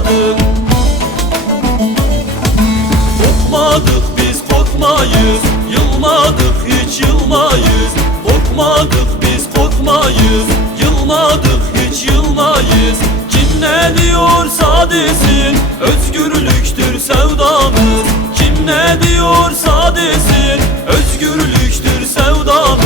korkmadık. Korkmadık biz korkmayız, yılmadık hiç yılmayız. Korkmadık biz korkmayız, yılmadık hiç yılmayız. Kim ne diyorsa desin, özgürlüktür sevdamız. Kim ne diyorsa desin, özgürlüktür sevdamız.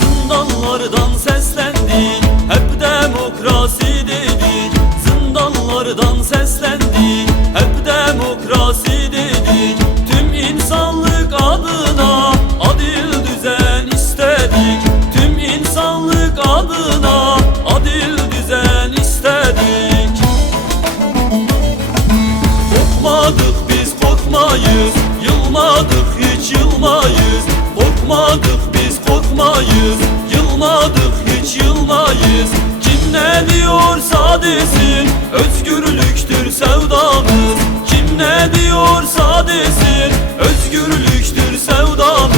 Zindanlardan seslendik, hep demokrasi dedik. Zindanlardan seslendik, hep demokrasi dedik. Tüm insanlık adına adil düzen istedik. Tüm insanlık adına adil düzen istedik. Korkmadık biz korkmayız, yılmadık hiç yılmayız. Korkmadık biz korkmayız, yılmadık hiç yılmayız. Kim ne diyorsa desin, özgürlüktür sevdamız. Kim ne diyorsa desin, özgürlüktür sevdamız.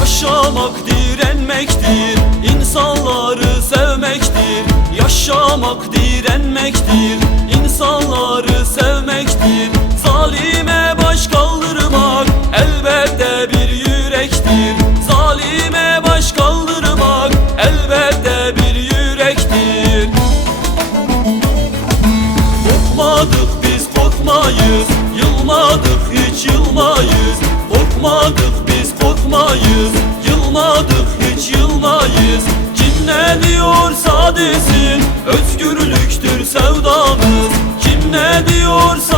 Yaşamak direnmektir, insanları sevmektir. Yaşamak direnmektir, insanları sevmektir. Zalime baş kaldırmak elbette bir yürektir. Zalime baş kaldırmak elbette bir yürektir. Korkmadık biz korkmayız, yılmadık hiç yılmayız. Korkmadık biz korkmayız, yılmadık hiç yılmayız. Kim ne diyorsa desin, özgürlüktür sevdamız. Kim ne diyorsa